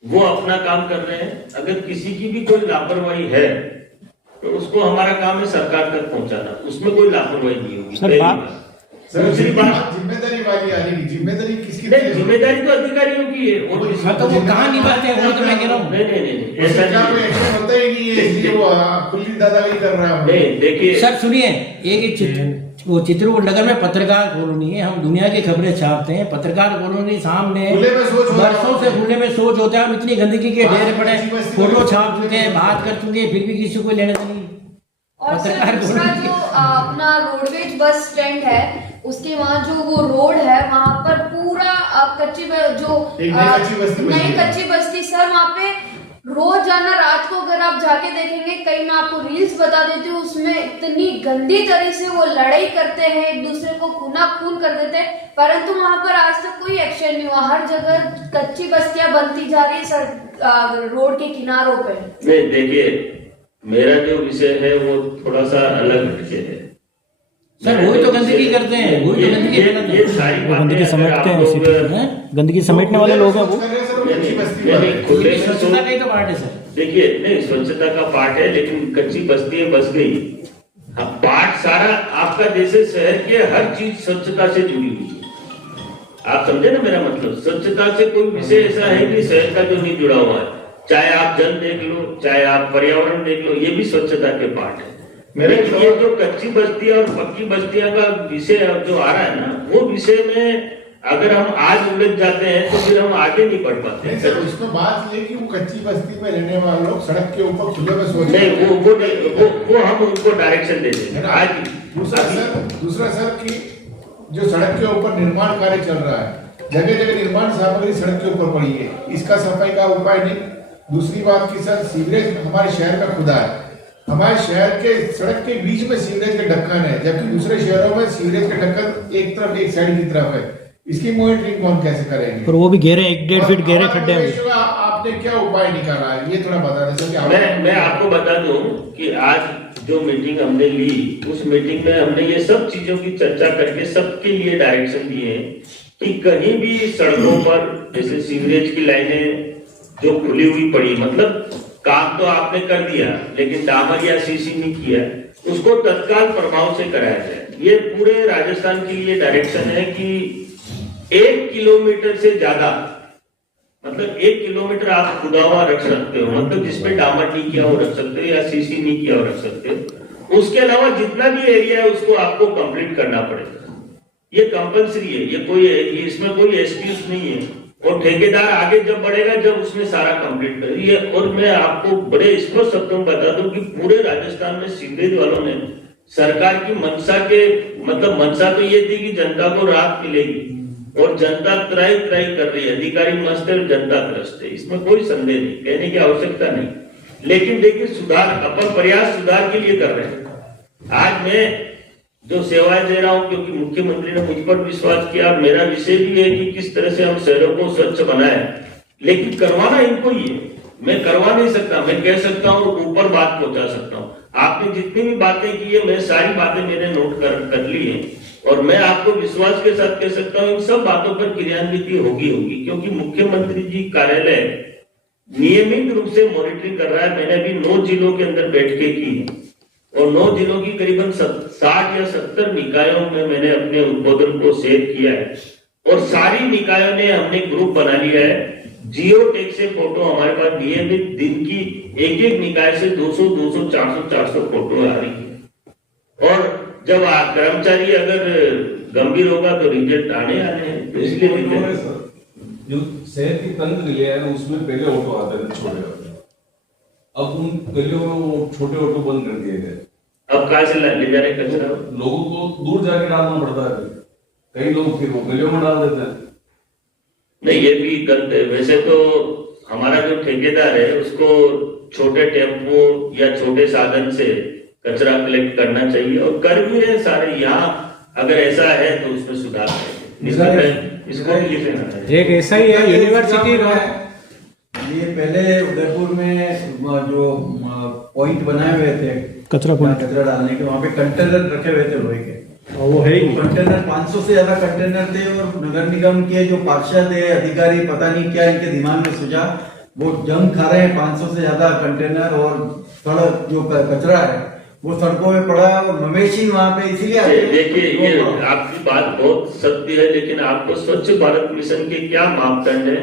वो अपना काम कर रहे हैं। अगर किसी की भी कोई लापरवाही है तो उसको हमारा काम है सरकार तक पहुंचाना, उसमें कोई लापरवाही नहीं होगी। सर, पहली बात- बात। सर दूसरी बात, जिम्मेदारी वाली आ रही, जिम्मेदारी किसकी? नहीं, जिम्मेदारी तो अधिकारियों की है। और किसी- हाँ, तो वो कहाँ निभाते हैं वो तो मैं कह रहा हूँ। नहीं, ऐसा ऐसा कोई नहीं एक्शन होता ही नहीं है, इसलिए वो खुली दादागिरी कर रहा है। नहीं, देखिए, सर सुनिए, एक वो चित्रकूट नगर में पत्रकार कॉलोनी है, हम दुनिया की खबरें छापते हैं। पत्रकार कॉलोनी सामने खुले में सोच हो रहा है। बरसों से खुले में सोच होता है। हम इतनी गंदगी के ढेर पड़े, किसी बस्ती फोटो में- छाप चुके हैं, बात कर चुके हैं, फिर भी किसी को लेने नहीं। और सर पत्रकार दूसरा कॉलोनी जो अपना रोडवेज बस स्टैंड है, उसके वहाँ जो वो रोड है, वहाँ पर पूरा कच्ची जो एक नई कच्ची बस्ती बनी नई है। कच्ची बस्ती सर, वहाँ पे रोज जाना, रात को अगर आप जाके देखेंगे, कई मैं आपको रील्स बता देती हूँ, उसमें इतनी गंदी तरह से वो लड़ाई करते हैं, एक दूसरे को खूना खून कर देते हैं, परंतु वहाँ पर आज तक कोई एक्शन नहीं हुआ। हर जगह कच्ची बस्तियां बनती जा रही है सर, रोड के किनारों पे। नहीं, देखिए, मेरा जो विषय है वो थोड़ा सा अलग विषय है। सर वही तो गंदगी करते हैं, वही तो गंदगी फैलाते हैं। ये सारी बातें गंदगी समेटते हैं उसी पे। हैं? गंदगी समेटने वाले लोग हैं वो। कर रहे हैं सर, वो कच्ची बस्ती नहीं, वाले। नहीं, खुले में स्वच्छता का ही तो पार्ट है सर। देखिए, नहीं, स्वच्छता का पार्ट है, लेकिन कच्ची बस्तियां बस गई। हाँ, पार्ट सारा आपका जैसे शहर के हर चीज स्वच्छता से जुड़ी हुई है। आप समझे ना मेरा मतलब? स्वच्छता से कोई विषय ऐसा है कि शहर का जो नहीं जुड़ा हुआ है, चाहे आप जल देख लो, चाहे आप पर्यावरण देख लो, ये भी स्वच्छता के पार्ट है। मेरे लेकिन ये जो कच्ची बस्तियां और पक्की बस्तियां का विषय जो आ रहा है ना, वो विषय में अगर हम आज उलझ जाते हैं तो फिर हम आगे नहीं बढ़ पाते नहीं हैं। सर, उसमें बात ये कि वो कच्ची बस्ती में रहने वाले लोग सड़क के ऊपर खुले में सोच नहीं, वो हम उनको डायरेक्शन दे है देंगे ना? आज। दूसरा सर कि जो सड़क के ऊपर निर्माण कार्य चल रहा है, जगह जगह निर्माण सामग्री सड़क के ऊपर पड़ी है, इसका सफाई का उपाय नहीं। दूसरी बात कि सर सीवरेज हमारे शहर का खुदा है, हमारे शहर के सड़क के बीच में सीवरेज के ढक्कन है, जबकि दूसरे शहरों में सीवरेज के ढक्कन एक तरफ, एक साइड की तरफ है। इसकी मॉनिटरिंग कौन कैसे करेंगे? और वो भी गहरे 1-1.5 फीट गहरे और खड्डे हैं। हमारे आपने क्या उपाय निकाला है, ये थोड़ा बता दें सर। मैं आपको बता दूं कि आज जो मीटिंग हमने ली, उस मीटिंग में हमने ये सब चीजों की चर्चा करके सबके लिए डायरेक्शन दिए हैं कि कहीं भी सड़कों पर जैसे सीवरेज की लाइनें जो खुली हुई पड़ी, मतलब काम तो आपने कर दिया लेकिन डामर या सीसी नहीं किया, उसको तत्काल प्रभाव से कराया जाए। ये पूरे राजस्थान के लिए डायरेक्शन है कि 1 किलोमीटर से ज्यादा, मतलब 1 किलोमीटर आप खुदा हुआ रख सकते हो, मतलब जिसमें डामर नहीं किया हो रख सकते हो या सीसी नहीं किया हो रख सकते हो। उसके अलावा जितना भी एरिया है उसको आपको कंप्लीट करना पड़ेगा। ये कंपलसरी है, ये कोई इसमें कोई एक्सक्यूज नहीं है। और ठेकेदार आगे जब बढ़ेगा जब उसने सारा कंप्लीट कर दिया। और मैं आपको बड़े स्पष्ट शब्दों में बता दूं कि पूरे राजस्थान में सीवरेज वालों ने सरकार की मंशा के, मतलब मंशा तो ये थी कि जनता को राहत मिलेगी, और जनता त्राही कर रही है, अधिकारी मस्त है और जनता त्रस्त है, इसमें कोई संदेह नहीं, कहने की आवश्यकता नहीं। लेकिन देखिए, सुधार, अपन प्रयास सुधार के लिए कर रहे हैं। आज मैं जो सेवाएं दे रहा हूं, क्योंकि मुख्यमंत्री ने मुझ पर विश्वास किया, और मेरा विषय भी है कि किस तरह से हम शहरों को स्वच्छ बनाए, लेकिन करवाना इनको ही है। मैं करवा नहीं सकता, मैं कह सकता हूँ, ऊपर बात पहुंचा सकता हूँ। आपने जितनी भी बातें की है, मैं सारी बातें मैंने नोट कर ली है, और मैं आपको विश्वास के साथ कह सकता हूँ इन सब बातों पर क्रियान्वित होगी, क्योंकि मुख्यमंत्री जी कार्यालय नियमित रूप से मॉनिटरिंग कर रहा है। मैंने अभी 9 जिलों के अंदर बैठकें की है, और 9 जिलों की करीबन 60 या 70 निकायों में मैंने अपने उद्बोधन को शेयर किया है, और सारी निकायों ने हमने ग्रुप बना लिया है। जियो टैग से फोटो हमारे पास नियमित दिन की एक निकाय से 200, 400 फोटो आ रही है। और जब कर्मचारी अगर गंभीर होगा तो रिजल्ट आने हैं, तो इसलिए जो शहर की तंग गलियां है उसमें पहले ऑटो आते थे छोटे होते, अब उन गलियों में वो छोटे ऑटो बंद कर दिए गए। अब कहाँ से ले जा रहे कचरा? लोगों को दूर जाके डालना पड़ता है, कई लोग फिर वो गलियों में डाल देते हैं। नहीं, ये भी गलत है। वैसे तो हमारा जो ठेकेदार है उसको छोटे टेम्पो या छोटे साधन से कचरा कलेक्ट करना चाहिए, और कर भी रहे सारे। यहाँ अगर ऐसा है तो उसमें सुधार करेंगे, इसको भी लिखना है। एक ऐसा ही है यूनिवर्सिटी रोड, ये पहले उदयपुर में जो पॉइंट बनाए हुए थे कचरा जहाँ कचरा डालने के, वहाँ पे कंटेनर रखे हुए थे लोहे के, वो है ही कंटेनर 500 से ज्यादा कंटेनर थे। और नगर निगम के जो पार्षद है, अधिकारी, पता नहीं क्या इनके दिमाग में सुझा, वो जंग खा रहे हैं 500 से ज्यादा कंटेनर। और सड़क जो कचरा है वो सड़कों में पड़ा, और मवेशी वहाँ पे इसीलिए आते हैं। देखिए ये आपकी बात बहुत सत्य है, लेकिन आपको स्वच्छ भारत मिशन के क्या मापदंड है?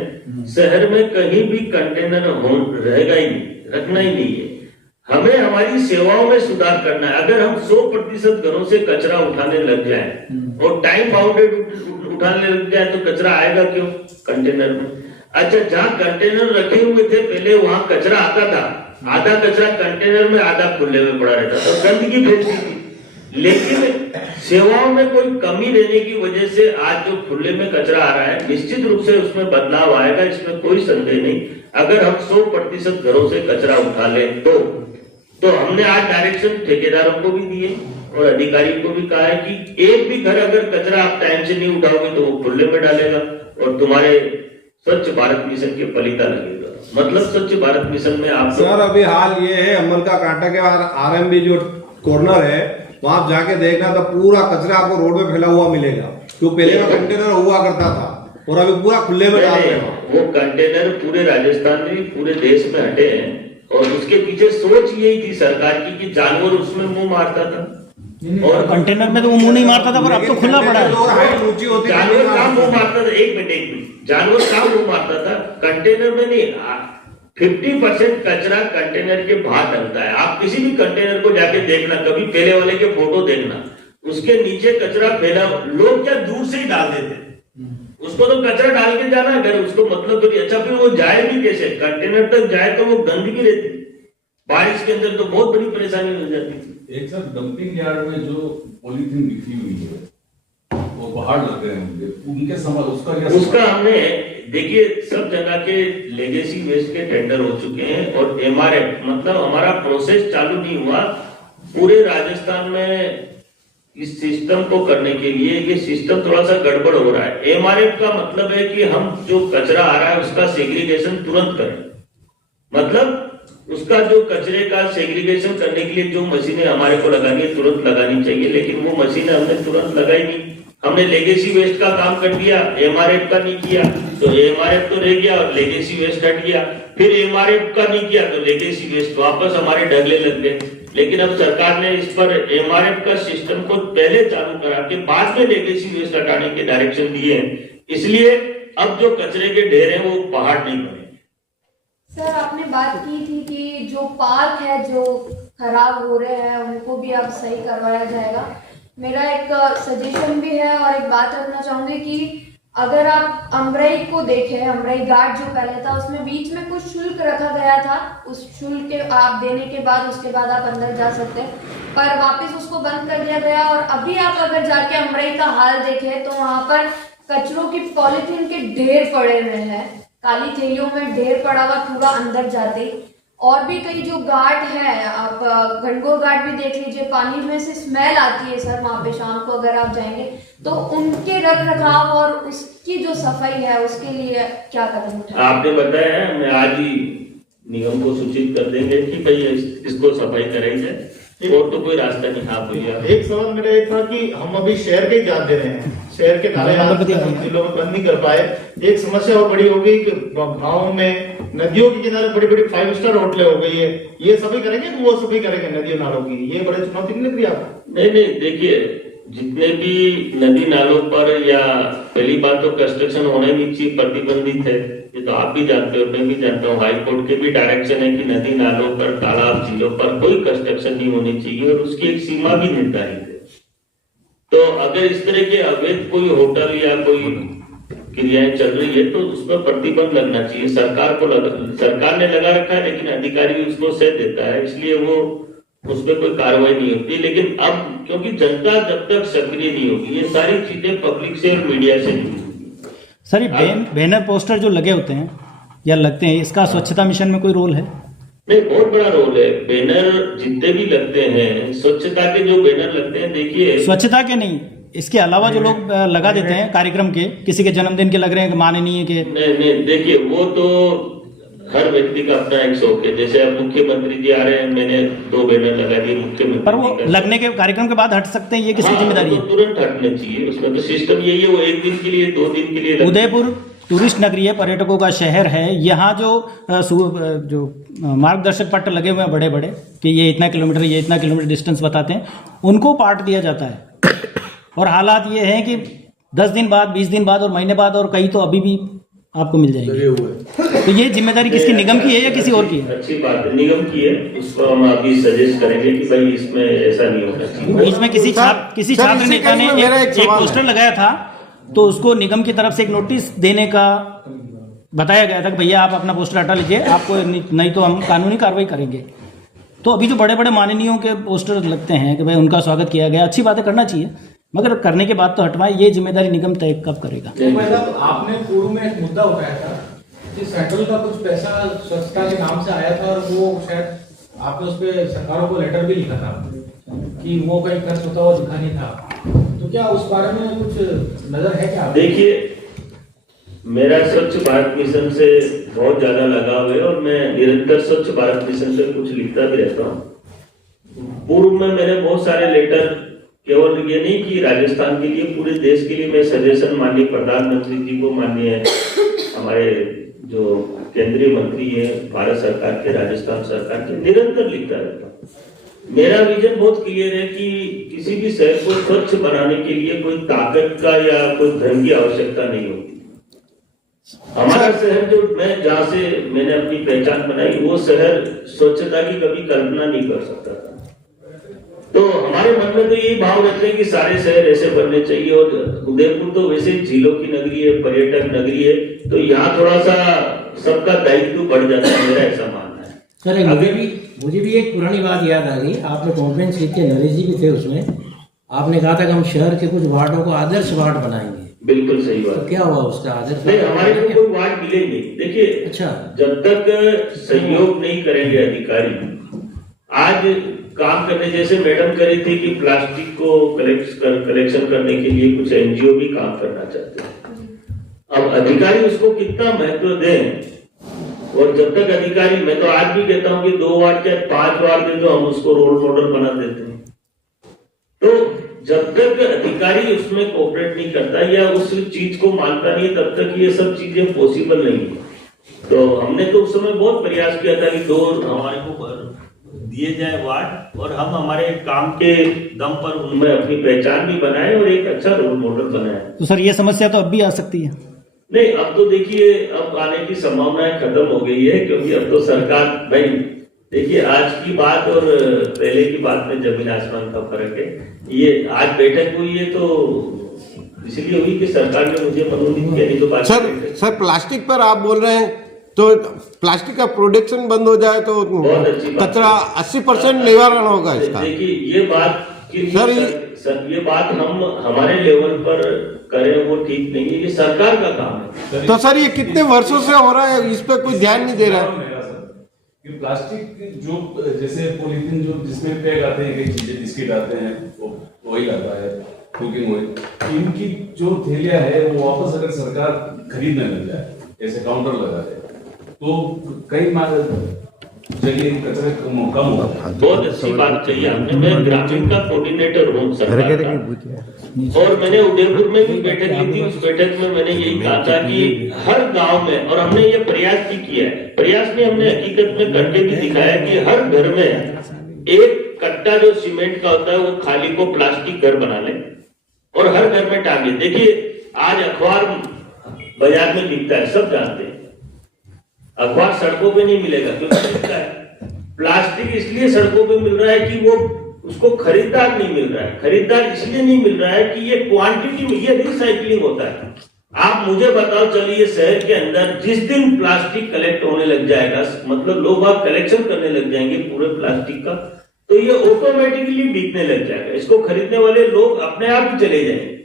शहर में कहीं भी कंटेनर रहेगा ही नहीं, रखना ही नहीं है। हमें हमारी सेवाओं में सुधार करना है। अगर हम 100% घरों से कचरा उठाने लग जाएं और टाइम बाउंडेड उठाने लग जाए तो कचरा आएगा क्यों कंटेनर में? अच्छा, जहाँ कंटेनर रखे हुए थे पहले वहां कचरा आता था, आधा कचरा कंटेनर में, आधा खुले में पड़ा रहता था, गंदगी फैलती थी। लेकिन सेवाओं में कोई कमी रहने की वजह से आज जो खुले में कचरा आ रहा है, निश्चित रूप से उसमें बदलाव आएगा, इसमें कोई संदेह नहीं। अगर हम 100% घरों से कचरा उठा लें तो हमने आज डायरेक्शन ठेकेदारों को भी दिए और अधिकारियों को भी कहा है कि एक भी घर अगर कचरा आप टाइम से नहीं उठाओगे तो वो खुले में डालेगा और तुम्हारे स्वच्छ भारत मिशन के फलिता लगेगा। मतलब स्वच्छ भारत मिशन में आप सर अभी हाल ये है, अमर का कांटा के आरएमबी जो कॉर्नर है वहां आप जाके देखना तो पूरा कचरा आपको रोड पे फैला हुआ मिलेगा। तो पहले का कंटेनर हुआ करता था और अभी पूरा खुले में डाल रहे हैं। वो कंटेनर पूरे राजस्थान में, पूरे देश में हटे हैं और उसके पीछे सोच यही थी सरकार की कि जानवर उसमें मुंह मारता था और कंटेनर में तो वो मुंह नहीं मारता था, पर अब तो खुला पड़ा है। जानवर कहाँ मुंह मारता था? एक मिनट, जानवर कहाँ मुंह मारता था? कंटेनर में नहीं। 50% कचरा कंटेनर के बाहर डलता है। आप किसी भी कंटेनर को जाके देखना, कभी पहले वाले के फोटो देखना, उसके नीचे कचरा फैला, लोग क्या दूर से ही डाल देते, उसको तो कचरा डाल के जाना है घर, उसको मतलब तो अच्छा, फिर वो जाए भी कैसे? कंटेनर तक जाए तो वो गंदगी रहती, बारिश के अंदर तो बहुत बड़ी परेशानी हो जाती। एक सर डंपिंग यार्ड में जो पॉलीथीन बिखरी हुई है वो बाहर लग रहे हैं, उनके समझ उसका क्या? उसका हमने देखिए सब जगह के लेगेसी वेस्ट के टेंडर हो चुके हैं और एमआरएफ मतलब हमारा प्रोसेस चालू नहीं हुआ। पूरे राजस्थान में इस सिस्टम को करने के लिए ये सिस्टम थोड़ा सा गड़बड़ हो रहा है। एमआरएफ का मतलब है कि हम जो कचरा आ रहा है उसका सेग्रीगेशन तुरंत करें, मतलब उसका जो कचरे का सेग्रीगेशन करने के लिए जो मशीनें हमारे को लगानी है तुरंत लगानी चाहिए, लेकिन वो मशीनें हमने तुरंत लगाई नहीं। हमने लेगेसी वेस्ट का काम कर दिया, एमआरएफ का नहीं किया, तो एमआरएफ तो रह गया और लेगेसी वेस्ट हट गया। फिर एमआरएफ का नहीं किया तो लेगेसी वेस्ट वापस हमारे ढगले लग गए। लेकिन अब सरकार ने इस पर एमआरएफ का सिस्टम को पहले चालू करा के बाद में लेगेसी वेस्ट हटाने के डायरेक्शन दिए हैं, इसलिए अब जो कचरे के ढेर हैं वो पहाड़ नहीं बने। सर आपने बात की थी कि जो पार्क है जो खराब हो रहे हैं उनको भी अब सही करवाया जाएगा। मेरा एक सजेशन भी है और एक बात रखना चाहूंगी कि अगर आप अमरई को देखें, अमरई घाट जो पहले था उसमें बीच में कुछ शुल्क रखा गया था, उस शुल्क के आप देने के बाद उसके बाद आप अंदर जा सकते हैं, पर वापस उसको बंद कर दिया गया। और अभी आप अगर जाके अमरई का हाल देखें तो वहां पर कचरों की पॉलीथीन के ढेर पड़े हुए हैं, काली थैलियों में ढेर पड़ा हुआ कूड़ा अंदर जाते। और भी कई जो घाट है, आप गणगौर घाट भी देख लीजिए, पानी में से स्मेल आती है सर वहां पे शाम को अगर आप जाएंगे तो उनके रख रखाव और उसकी जो सफाई है उसके लिए क्या कदम उठाए? आपने बताया है, मैं आज ही निगम को सूचित कर देंगे कि भाई इसको सफाई कराई और तो कोई रास्ता नहीं। हाँ भैया, एक सवाल मेरा ये था कि हम अभी शहर के इजाजत दे रहे हैं, शहर के नाले जिलों में बंद नहीं कर पाए। एक समस्या और बड़ी हो गई कि गाँव में नदियों के किनारे बड़ी बड़ी 5 स्टार होटलें हो गई है, ये सभी करेंगे कि वो सभी करेंगे नदियों नालों की? ये बड़ी चुनौती नहीं लग रही आपको? नहीं, देखिए जितने भी नदी नालों पर या पहली बात तो कंस्ट्रक्शन होना ही नहीं चाहिए, प्रतिबंधित है, ये तो आप भी जानते हो, मैं भी जानता हूँ। हाई कोर्ट के भी डायरेक्शन है कि नदी नालों पर, तालाब, झीलों पर कोई कंस्ट्रक्शन नहीं होनी चाहिए और उसकी एक सीमा भी निर्धारित है। तो अगर इस तरह के अवैध कोई होटल या कोई क्रियाएं चल रही है तो उस पर प्रतिबंध लगना चाहिए। सरकार ने लगा रखा है लेकिन अधिकारी उसको सह देता है, इसलिए वो उस पर कोई कार्रवाई नहीं होती। लेकिन अब क्योंकि जनता जब तक सक्रिय नहीं होगी, ये सारी चीजें पब्लिक से और मीडिया से नहीं होगी। सर ये बैनर पोस्टर जो लगे होते हैं या लगते हैं, इसका स्वच्छता मिशन में कोई रोल है? नहीं, बहुत बड़ा रोल है। बैनर जितने भी लगते हैं, स्वच्छता के जो बैनर लगते हैं, देखिए स्वच्छता के नहीं, इसके अलावा जो लोग लगा देते हैं कार्यक्रम के, किसी के जन्मदिन के लग रहे हैं, माननीय के। नहीं, देखिए वो तो हर व्यक्ति का अपना एक शौक है। जैसे अब मुख्यमंत्री जी आ रहे हैं, मैंने 2 बैनर लगा दिए मुख्यमंत्री। पर वो लगने के कार्यक्रम के बाद हट सकते हैं, ये किसकी जिम्मेदारी है? तुरंत हटना चाहिए, उसमें तो सिस्टम यही है, वो 1 दिन के लिए 2 दिन के लिए। उदयपुर टूरिस्ट नगरी है, पर्यटकों का शहर है। यहाँ जो मार्गदर्शक पट्ट लगे हुए हैं बड़े बड़े कि ये इतना किलोमीटर, ये इतना किलोमीटर डिस्टेंस बताते हैं, उनको पार्ट दिया जाता है। और हालात ये हैं कि 10 दिन बाद, 20 दिन बाद और महीने बाद और कई तो अभी भी आपको मिल जाएंगे। तो ये जिम्मेदारी किसकी, निगम की है या किसी और की है? अच्छी बात है, निगम की है। उसको हम अभी सजेस्ट करेंगे कि भाई इसमें ऐसा नहीं होना चाहिए। इसमें किसी छात्र नेता ने एक पोस्टर लगाया था, तो उसको निगम की तरफ से एक नोटिस देने का बताया गया था कि भैया आप अपना पोस्टर हटा लीजिए, आपको नहीं तो हम कानूनी कार्रवाई करेंगे। तो अभी जो बड़े बड़े माननीयों के पोस्टर लगते हैं कि भाई उनका स्वागत किया गया, अच्छी बातें करना चाहिए, मगर करने के बाद तो हटवाएं, ये जिम्मेदारी निगम तय कब करेगा? आपने पूर्व में एक मुद्दा उठाया था कि सेंट्रल का कुछ पैसा स्वच्छता के नाम से आया था और वो शायद आपने उस पर सरकारों को लेटर भी लिखा था कि वो कहीं खर्च होता हुआ दिखा नहीं था। तो क्या उस बारे में कुछ नजर है क्या? देखिए, मेरा स्वच्छ भारत मिशन से बहुत ज्यादा लगाव है और मैं निरंतर स्वच्छ भारत मिशन पे कुछ लिखता भी रहता हूँ। पूर्व में मैंने बहुत सारे लेटर, केवल ये नहीं कि राजस्थान के लिए, पूरे देश के लिए मैं सजेशन माननीय प्रधानमंत्री जी को, माननीय हमारे जो केंद्रीय मंत्री है भारत सरकार के, राजस्थान सरकार के, निरंतर लिखता रहता हूँ। मेरा विजन बहुत क्लियर है कि किसी भी शहर को स्वच्छ बनाने के लिए कोई ताकत का या कोई धन की आवश्यकता नहीं होती। हमारा शहर जो जहाँ से मैंने अपनी पहचान बनाई, वो शहर स्वच्छता की कभी कल्पना नहीं कर सकता था। तो हमारे मन में तो यही भाव रखते हैं कि सारे शहर ऐसे बनने चाहिए। और उदयपुर तो वैसे झीलों की नगरी है, पर्यटक नगरी है, तो यहाँ थोड़ा सा सबका दायित्व बढ़ जाता है, मेरा ऐसा मानना है। सर, मुझे भी एक पुरानी बात याद आ गई। आपने कॉन्फ्रेंस की थी, नरेश जी भी थे उसमें, आपने कहा था कि हम शहर के कुछ वार्डों को आदर्श वार्ड बनाएंगे। बिल्कुल सही बात। तो क्या हुआ उसका आदर्श? नहीं, हमारे को कोई वार्ड मिले नहीं। देखिए, अच्छा, जब तक सहयोग नहीं करेंगे अधिकारी, आज काम करने, जैसे मैडम करी थी कि प्लास्टिक को कलेक्शन करने के लिए कुछ एनजीओ भी काम करना चाहते हैं। अब अधिकारी उसको कितना महत्व दें, और जब तक अधिकारी, मैं तो आज भी कहता हूं कि 2 वार्ड या 5 वार्ड में तो हम उसको रोल मॉडल बना देते हैं। तो जब तक अधिकारी उसमें कोऑपरेट नहीं करता या उस चीज को मानता नहीं, तब तक ये सब चीजें पॉसिबल नहीं है। तो हमने तो उस समय बहुत प्रयास किया था कि 2 हमारे को दिए जाए वार्ड, और हम हमारे काम के दम पर उनमें अपनी पहचान भी बनाए और एक अच्छा रोल मॉडल बनाए। तो सर, ये समस्या तो अब भी आ सकती है? नहीं, अब तो देखिए, अब आने की संभावनाएं खत्म हो गई है, क्योंकि अब तो सरकार, भाई देखिए, आज की बात और पहले की बात में जमीन आसमान का फर्क है। ये आज बैठक हुई है तो इसलिए हुई कि सरकार ने मुझे मनोनीत किया, नहीं तो बात। सर प्लास्टिक पर आप बोल रहे हैं, तो प्लास्टिक का प्रोडक्शन बंद हो जाए तो कचरा 80% निवारण होगा इसका। देखिए, ये बात सर, ये बात हम हमारे लेवल पर करें वो ठीक नहीं है, ये सरकार का काम है। तो सर, ये कितने वर्षों से हो रहा है, इस पे कोई ध्यान नहीं दे रहा है? कि प्लास्टिक जो, जैसे पॉलीथीन जो जिसमें पैक आते हैं, कई चीजें बिस्किट आते हैं, ऑयल आता है, कुकिंग ऑयल, इनकी जो थैलियां है वो वापस अगर सरकार खरीदने लग जाए, ऐसे काउंटर लगा दे, तो कई जगह कचरे कम होगा। बहुत अच्छी बात कही आपने। मैं ग्रामीण का कोऑर्डिनेटर हूँ सरकार का, और मैंने उदयपुर में भी बैठक ली थी। उस बैठक में मैंने यही कहा था कि हर गांव में, और हमने ये प्रयास भी किया है, प्रयास में हमने हकीकत में करके भी दिखाया कि हर घर में एक कट्टा जो सीमेंट का होता है वो खाली को प्लास्टिक घर बना ले और हर घर में टांगे। देखिए, आज अखबार बाजार में बिकता है, सब जानते हैं, अखबार सड़कों पे नहीं मिलेगा, क्योंकि मिलता है प्लास्टिक इसलिए सड़कों पे मिल रहा है कि वो उसको खरीदार नहीं मिल रहा है। खरीदार इसलिए नहीं मिल रहा है कि ये क्वांटिटी में, ये रिसाइकलिंग होता है। आप मुझे बताओ, चलिए शहर के अंदर जिस दिन प्लास्टिक कलेक्ट होने लग जाएगा, मतलब लोग आप कलेक्शन करने लग जाएंगे पूरे प्लास्टिक का, तो ये ऑटोमेटिकली बिकने लग जाएगा। इसको खरीदने वाले लोग अपने आप ही चले जाएंगे।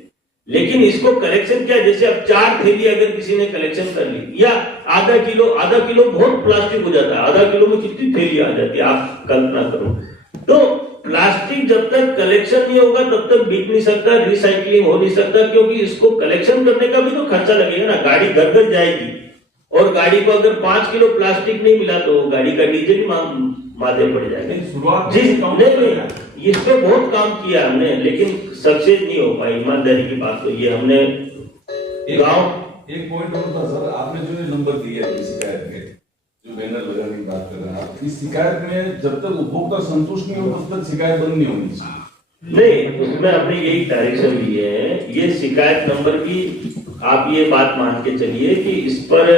लेकिन इसको कलेक्शन क्या, जैसे अब 4 थैली अगर किसी ने कलेक्शन कर ली, या आधा किलो बहुत प्लास्टिक हो जाता है, आधा किलो में कितनी थैली आ जाती है, आप कल्पना करो। तो प्लास्टिक जब तक कलेक्शन नहीं होगा तब तक बिक नहीं सकता, रिसाइकलिंग हो नहीं सकता, क्योंकि इसको कलेक्शन करने का भी तो खर्चा लगेगा ना, गाड़ी घर घर जाएगी और गाड़ी को अगर 5 किलो प्लास्टिक नहीं मिला तो गाड़ी का डीजल ही मादे पड़ जाएगा। शुरुआत नहीं, इस पे बहुत काम किया हमने, लेकिन सक्सेस नहीं हो पाई। ईमानदारी की बात तो ये हमने गाँव एक पॉइंट और था सर, आपने जो ये नंबर दिया है शिकायत के, जो बैनर लगाने की बात कर रहे हैं आप, इस शिकायत में जब तक उपभोक्ता संतुष्ट नहीं हो तब तक शिकायत बंद नहीं होनी चाहिए। नहीं, उसमें आपने यही डायरेक्शन ली है। ये शिकायत नंबर की आप ये बात मान के चलिए कि इस पर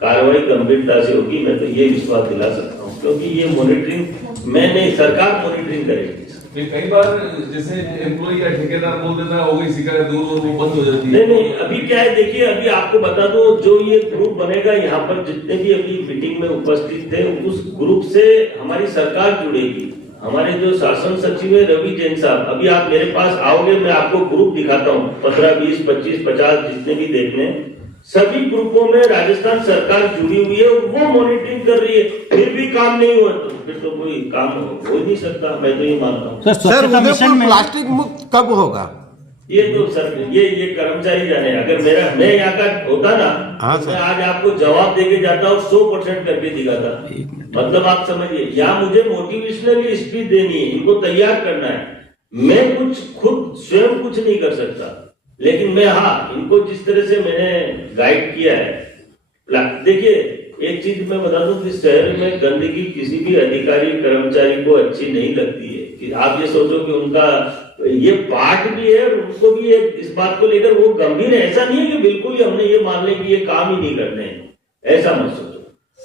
कार्रवाई गंभीरता से होगी। मैं तो ये विश्वास दिला सकता हूँ, क्योंकि ये मॉनिटरिंग मैं नहीं, सरकार मॉनिटरिंग करेगी। कई बार जैसे एम्प्लॉय या ठेकेदार बोल देता है हो गई शिकायत दूर और वो बंद हो जाती है। नहीं, अभी क्या है देखिए, अभी आपको बता दो, जो ये ग्रुप बनेगा, यहाँ पर जितने भी अभी मीटिंग में उपस्थित थे, उस ग्रुप से हमारी सरकार जुड़ेगी। हमारे जो शासन सचिव है रवि जैन साहब, अभी आप मेरे पास आओगे, मैं आपको ग्रुप दिखाता हूँ, 15, 20, 25, 50 जितने भी देखने, सभी ग्रुपों में राजस्थान सरकार जुड़ी हुई है और वो मॉनिटरिंग कर रही है। फिर भी काम नहीं हुआ तो फिर तो कोई काम हो ही नहीं सकता। मैं तो ये मानता हूँ। सर उदयपुर प्लास्टिक मुक्त कब होगा? ये तो सर ये कर्मचारी जाने। अगर मैं यहाँ का होता ना, मैं आज आपको जवाब देके जाता हूँ, 100% करके दिखाता। मतलब आप समझिए, यहाँ मुझे मोटिवेशनल स्पीच देनी है, इनको तैयार करना है। मैं कुछ खुद स्वयं कुछ नहीं कर सकता, लेकिन मैं इनको जिस तरह से मैंने गाइड किया है। देखिए, एक चीज मैं बता दूं कि शहर में गंदगी किसी भी अधिकारी कर्मचारी को अच्छी नहीं लगती है। कि आप ये सोचो कि उनका ये पार्ट भी है और उनको भी इस बात को लेकर वो गंभीर है। ऐसा नहीं है कि बिल्कुल ही हमने ये मान लें कि ये काम ही नहीं करने हैं, ऐसा मत सोचो।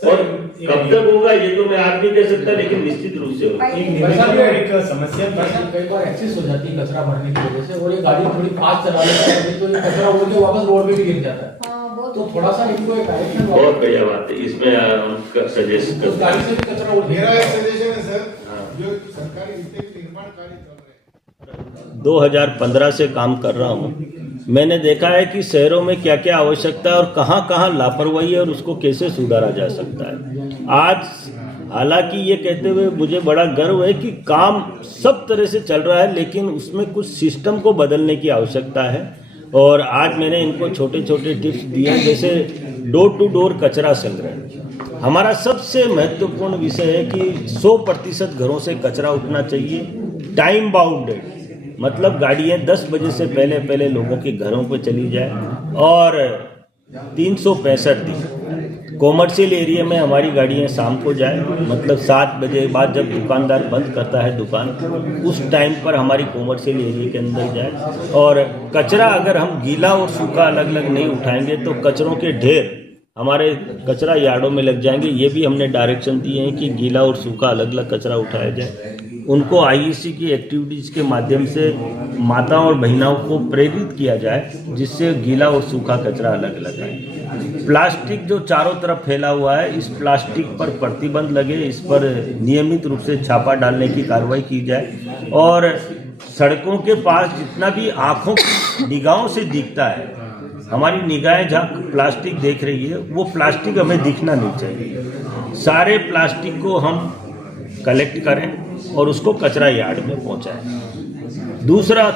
और कब तक होगा ये तो मैं आज नहीं कह सकता, लेकिन निश्चित रूप से होगा। एक समस्या कई बार एक्सेस हो जाती है कचरा भरने की वजह से, और ये गाड़ी थोड़ी फास्ट चला लेती है तो ये कचरा उड़ के वापस रोड पे भी गिर जाता है। तो थोड़ा सा इनको एक डायरेक्शन, बहुत बढ़िया बात है, इसमें हम सजेस्ट करते हैं। गाड़ी से भी कचरा उड़, मेरा एक सजेशन है सर, जो सरकारी निर्माण कार्य चल रहे हैं 2015 से काम कर रहा हूँ, मैंने देखा है कि शहरों में क्या क्या आवश्यकता है और कहाँ कहाँ लापरवाही है और उसको कैसे सुधारा जा सकता है। आज हालांकि ये कहते हुए मुझे बड़ा गर्व है कि काम सब तरह से चल रहा है, लेकिन उसमें कुछ सिस्टम को बदलने की आवश्यकता है। और आज मैंने इनको छोटे छोटे टिप्स दिए, जैसे डोर टू डोर कचरा संग्रह। हमारा सबसे महत्वपूर्ण विषय है कि 100% घरों से कचरा उठना चाहिए, टाइम बाउंडेड, मतलब गाड़ियाँ 10 बजे से पहले लोगों के घरों पर चली जाए। और 365 दिन कॉमर्शियल एरिया में हमारी गाड़ियाँ शाम को जाए, मतलब 7 बजे बाद जब दुकानदार बंद करता है दुकान, उस टाइम पर हमारी कॉमर्शियल एरिया के अंदर जाए। और कचरा अगर हम गीला और सूखा अलग अलग नहीं उठाएंगे तो कचरों के ढेर हमारे कचरा यार्डों में लग जाएंगे। ये भी हमने डायरेक्शन दिए हैं कि गीला और सूखा अलग अलग कचरा उठाया जाए। उनको आईईसी की एक्टिविटीज़ के माध्यम से माताओं और बहनों को प्रेरित किया जाए, जिससे गीला और सूखा कचरा अलग अलग आए। प्लास्टिक जो चारों तरफ फैला हुआ है, इस प्लास्टिक पर प्रतिबंध लगे, इस पर नियमित रूप से छापा डालने की कार्रवाई की जाए। और सड़कों के पास जितना भी आँखों निगाहों से दिखता है, हमारी निगाहें जहाँ प्लास्टिक देख रही है वो प्लास्टिक हमें दिखना नहीं चाहिए। सारे प्लास्टिक को हम कलेक्ट करें और उसको कचरा यार्ड में पहुंचाएं।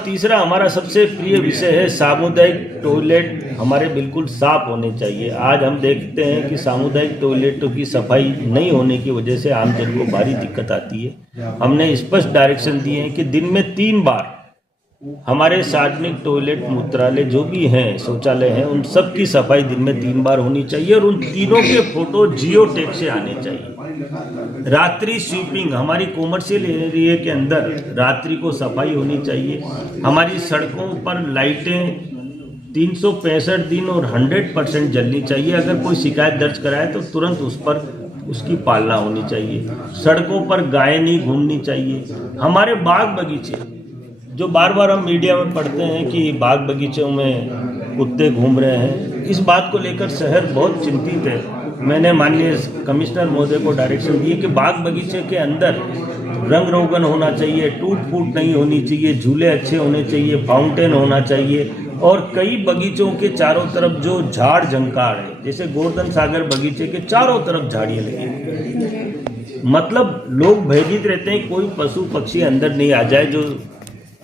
तीसरा हमारा सबसे प्रिय विषय है सामुदायिक टॉयलेट हमारे बिल्कुल साफ होने चाहिए। आज हम देखते हैं कि सामुदायिक टॉयलेटों की सफाई नहीं होने की वजह से आमजन को भारी दिक्कत आती है। हमने स्पष्ट डायरेक्शन दिए हैं कि दिन में 3 बार हमारे सार्वजनिक टॉयलेट, मूत्रालय जो भी हैं, शौचालय हैं, उन सब की सफाई दिन में 3 बार होनी चाहिए और उन तीनों के फोटो जियो टैग से आने चाहिए। रात्रि स्वीपिंग, हमारी कॉमर्शियल एरिया के अंदर रात्रि को सफाई होनी चाहिए। हमारी सड़कों पर लाइटें 365 दिन और 100% जलनी चाहिए। अगर कोई शिकायत दर्ज कराए तो तुरंत उस पर उसकी पालना होनी चाहिए। सड़कों पर गायें नहीं घूमनी चाहिए। हमारे बाग बगीचे, जो बार बार हम मीडिया में पढ़ते हैं कि बाग बगीचों में कुत्ते घूम रहे हैं, इस बात को लेकर शहर बहुत चिंतित है। मैंने माननीय कमिश्नर महोदय को डायरेक्शन दिए कि बाग बगीचे के अंदर रंग रोगन होना चाहिए, टूट फूट नहीं होनी चाहिए, झूले अच्छे होने चाहिए, फाउंटेन होना चाहिए। और कई बगीचों के चारों तरफ जो झाड़ झंकार है, जैसे गोवर्धन सागर बगीचे के चारों तरफ झाड़ियाँ लगी, मतलब लोग भयभीत रहते हैं कोई पशु पक्षी अंदर नहीं आ जाए जो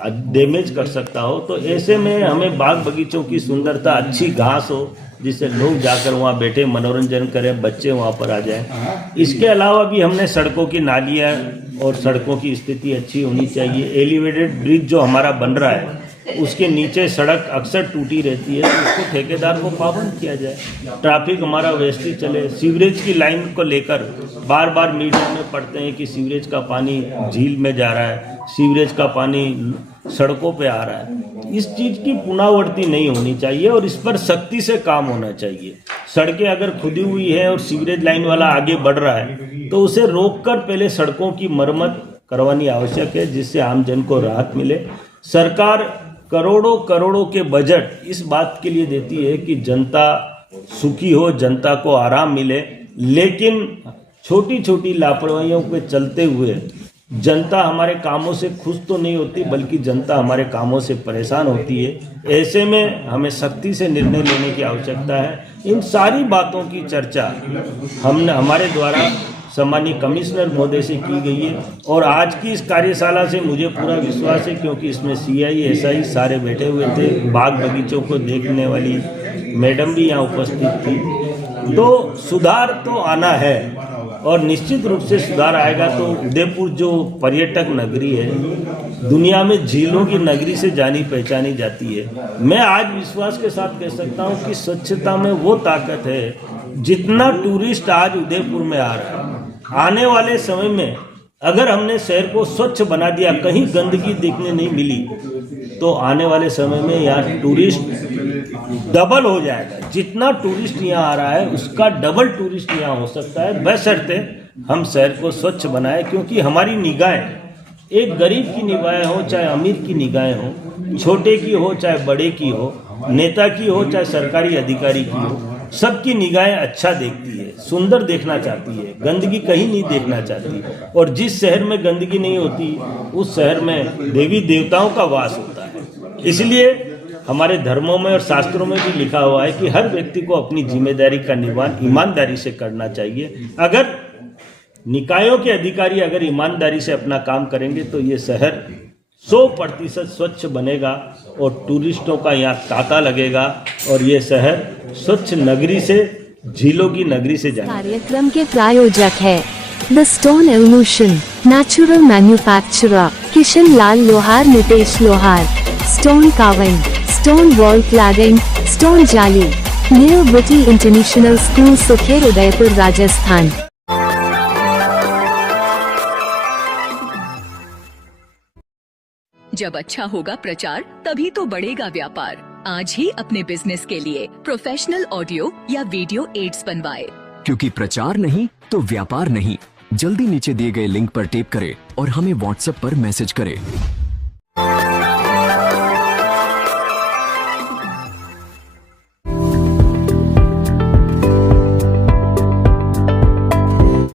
डैमेज कर सकता हो। तो ऐसे में हमें बाग बगीचों की सुंदरता, अच्छी घास हो, जिससे लोग जाकर वहाँ बैठे मनोरंजन करें, बच्चे वहाँ पर आ जाएं। इसके अलावा भी हमने सड़कों की नालियाँ और सड़कों की स्थिति अच्छी होनी चाहिए। एलिवेटेड ब्रिज जो हमारा बन रहा है उसके नीचे सड़क अक्सर टूटी रहती है, तो उसको ठेकेदार को पाबंद किया जाए। ट्रैफिक हमारा व्यवस्थित चले। सीवरेज की लाइन को लेकर बार बार मीडिया में पढ़ते हैं कि सीवरेज का पानी झील में जा रहा है, सीवरेज का पानी सड़कों पे आ रहा है। इस चीज़ की पुनरावृत्ति नहीं होनी चाहिए और इस पर सख्ती से काम होना चाहिए। सड़कें अगर खुदी हुई है और सीवरेज लाइन वाला आगे बढ़ रहा है तो उसे रोककर पहले सड़कों की मरम्मत करवानी आवश्यक है, जिससे आम जन को राहत मिले। सरकार करोड़ों करोड़ों के बजट इस बात के लिए देती है कि जनता सुखी हो, जनता को आराम मिले, लेकिन छोटी छोटी लापरवाहियों के चलते हुए जनता हमारे कामों से खुश तो नहीं होती, बल्कि जनता हमारे कामों से परेशान होती है। ऐसे में हमें सख्ती से निर्णय लेने की आवश्यकता है। इन सारी बातों की चर्चा हमारे द्वारा सम्मानीय कमिश्नर महोदय से की गई है और आज की इस कार्यशाला से मुझे पूरा विश्वास है, क्योंकि इसमें CI SI सारे बैठे हुए थे, बाग बगीचों को देखने वाली मैडम भी यहाँ उपस्थित थी। तो सुधार तो आना है और निश्चित रूप से सुधार आएगा तो उदयपुर जो पर्यटक नगरी है, दुनिया में झीलों की नगरी से जानी पहचानी जाती है। मैं आज विश्वास के साथ कह सकता हूँ कि स्वच्छता में वो ताकत है। जितना टूरिस्ट आज उदयपुर में आ रहा है, आने वाले समय में अगर हमने शहर को स्वच्छ बना दिया, कहीं गंदगी देखने नहीं मिली, तो आने वाले समय में यहाँ टूरिस्ट डबल हो जाएगा। जितना टूरिस्ट यहाँ आ रहा है उसका डबल टूरिस्ट यहाँ हो सकता है, बशर्ते हम शहर को स्वच्छ बनाए। क्योंकि हमारी निगाहें, एक गरीब की निगाहें हो चाहे अमीर की निगाहें हो, छोटे की हो चाहे बड़े की हो, नेता की हो चाहे सरकारी अधिकारी की हो, सबकी निगाहें अच्छा देखती है, सुंदर देखना चाहती है, गंदगी कहीं नहीं देखना चाहती। और जिस शहर में गंदगी नहीं होती उस शहर में देवी देवताओं का वास होता है। इसलिए हमारे धर्मों में और शास्त्रों में भी लिखा हुआ है कि हर व्यक्ति को अपनी जिम्मेदारी का निर्वहन ईमानदारी से करना चाहिए। अगर निकायों के अधिकारी अगर ईमानदारी से अपना काम करेंगे तो ये शहर 100% स्वच्छ बनेगा और टूरिस्टों का यहाँ तांता लगेगा और ये शहर स्वच्छ नगरी से झीलों की नगरी से जाएगा। कार्यक्रम के प्रायोजक है the stone evolution, natural manufacturer Kishan Lal Lohar, Nitesh Lohar, stone carving, stone wall cladding, stone jali, new Britty international school, Sukher, Udaipur, Rajasthan. जब अच्छा होगा प्रचार तभी तो बढ़ेगा व्यापार। आज ही अपने बिजनेस के लिए प्रोफेशनल ऑडियो या वीडियो एड्स बनवाए। क्योंकि प्रचार नहीं तो व्यापार नहीं। जल्दी नीचे दिए गए लिंक पर टैप करें और हमें व्हाट्सएप पर मैसेज करें।